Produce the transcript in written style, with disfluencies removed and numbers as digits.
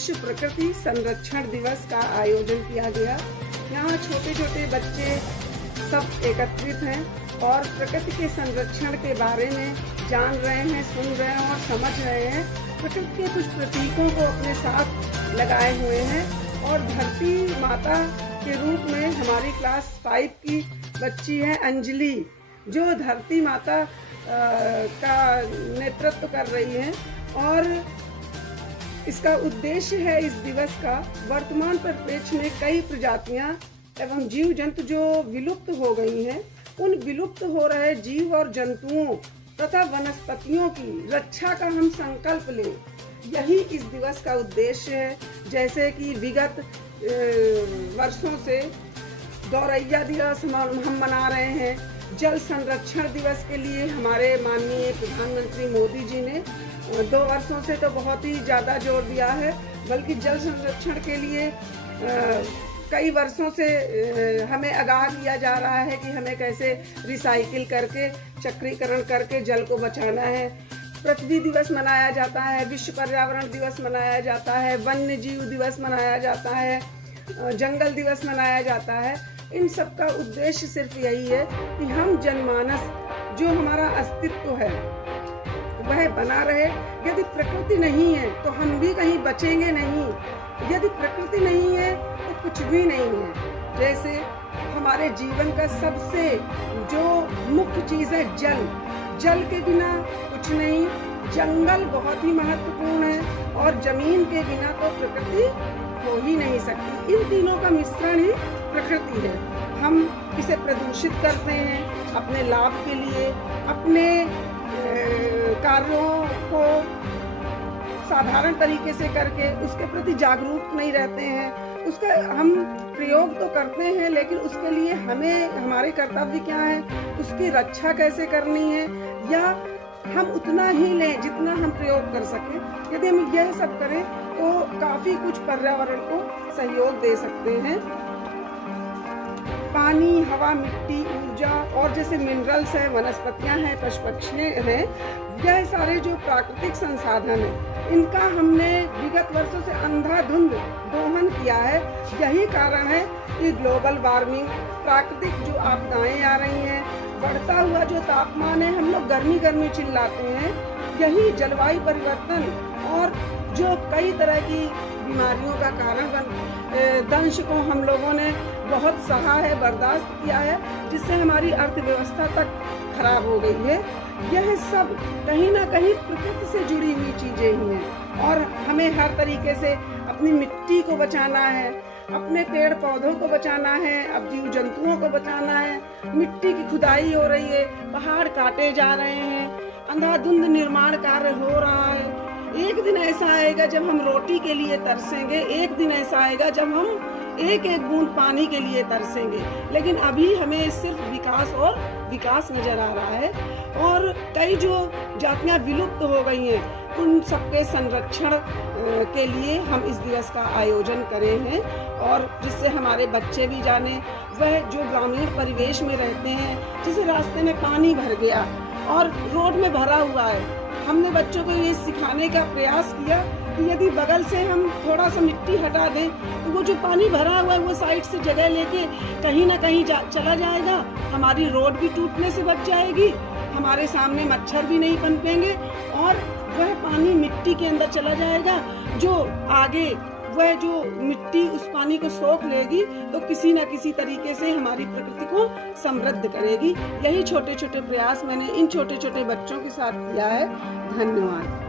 विश्व प्रकृति संरक्षण दिवस का आयोजन किया गया। यहाँ छोटे छोटे बच्चे सब एकत्रित हैं और प्रकृति के संरक्षण के बारे में जान रहे हैं, सुन रहे हैं और समझ रहे हैं। प्रकृति के कुछ प्रतीकों को अपने साथ लगाए हुए हैं और धरती माता के रूप में हमारी क्लास 5 की बच्ची है अंजलि, जो धरती माता का नेतृत्व कर रही है। और इसका उद्देश्य है इस दिवस का, वर्तमान परिप्रेक्ष्य में कई प्रजातियां एवं जीव जंतु जो विलुप्त हो गई हैं, उन विलुप्त हो रहे जीव और जंतुओं तथा वनस्पतियों की रक्षा का हम संकल्प लें, यही इस दिवस का उद्देश्य है। जैसे कि विगत वर्षों से गौरैया दिवस हम मना रहे हैं, जल संरक्षण दिवस के लिए हमारे माननीय प्रधानमंत्री मोदी जी ने 2 वर्षों से तो बहुत ही ज़्यादा जोर दिया है, बल्कि जल संरक्षण के लिए कई वर्षों से हमें आगाह किया जा रहा है कि हमें कैसे रिसाइकिल करके, चक्रीकरण करके जल को बचाना है। पृथ्वी दिवस मनाया जाता है, विश्व पर्यावरण दिवस मनाया जाता है, वन्य जीव दिवस मनाया जाता है, जंगल दिवस मनाया जाता है। इन सब का उद्देश्य सिर्फ यही है कि हम जनमानस, जो हमारा अस्तित्व है, वह बना रहे। यदि प्रकृति नहीं है तो हम भी कहीं बचेंगे नहीं, यदि प्रकृति नहीं है तो कुछ भी नहीं है। जैसे हमारे जीवन का सबसे जो मुख्य चीज़ है जल, जल के बिना कुछ नहीं, जंगल बहुत ही महत्वपूर्ण है और जमीन के बिना तो प्रकृति हो ही नहीं सकती। इन तीनों का मिश्रण ही प्रकृति है। हम इसे प्रदूषित करते हैं अपने लाभ के लिए, अपने कार्यों को साधारण तरीके से करके उसके प्रति जागरूक नहीं रहते हैं। उसका हम प्रयोग तो करते हैं, लेकिन उसके लिए हमें हमारे कर्तव्य क्या है, उसकी रक्षा कैसे करनी है, या हम उतना ही लें जितना हम प्रयोग कर सकें। यदि हम यह सब करें तो काफ़ी कुछ पर्यावरण को सहयोग दे सकते हैं। पानी, हवा, मिट्टी, ऊर्जा और जैसे मिनरल्स हैं, वनस्पतियां हैं, पशु पक्षी हैं, यह सारे जो प्राकृतिक संसाधन हैं, इनका हमने विगत वर्षों से अंधाधुंध दोहन किया है। यही कारण है कि ग्लोबल वार्मिंग, प्राकृतिक जो आपदाएं आ रही हैं, बढ़ता हुआ जो तापमान है, हम लोग गर्मी गर्मी चिल्लाते हैं, यही जलवायु परिवर्तन और जो कई तरह की बीमारियों का कारण दंश को हम लोगों ने बहुत सहा है, बर्दाश्त किया है, जिससे हमारी अर्थव्यवस्था तक खराब हो गई है। यह सब कहीं ना कहीं प्रकृति से जुड़ी हुई चीज़ें ही हैं और हमें हर तरीके से अपनी मिट्टी को बचाना है, अपने पेड़ पौधों को बचाना है, अब जीव जंतुओं को बचाना है। मिट्टी की खुदाई हो रही है, पहाड़ काटे जा रहे हैं, अंधाधुंध निर्माण कार्य हो रहा है। एक दिन ऐसा आएगा जब हम रोटी के लिए तरसेंगे, एक दिन ऐसा आएगा जब हम एक एक बूंद पानी के लिए तरसेंगे। लेकिन अभी हमें सिर्फ विकास और विकास नजर आ रहा है और कई जो जातियां विलुप्त हो गई हैं, उन सबके संरक्षण के लिए हम इस दिवस का आयोजन करे हैं और जिससे हमारे बच्चे भी जाने। वह जो ग्रामीण परिवेश में रहते हैं, जैसे रास्ते में पानी भर गया और रोड में भरा हुआ है, हमने बच्चों को ये सिखाने का प्रयास किया कि यदि बगल से हम थोड़ा सा मिट्टी हटा दें तो वो जो पानी भरा हुआ है वो साइड से जगह लेके कहीं ना कहीं चला जाएगा, हमारी रोड भी टूटने से बच जाएगी, हमारे सामने मच्छर भी नहीं पनपेंगे और वह पानी मिट्टी के अंदर चला जाएगा, जो आगे वह जो मिट्टी उस पानी को सोख लेगी तो किसी न किसी तरीके से हमारी प्रकृति को समृद्ध करेगी। यही छोटे छोटे प्रयास मैंने इन छोटे छोटे बच्चों के साथ किया है। धन्यवाद।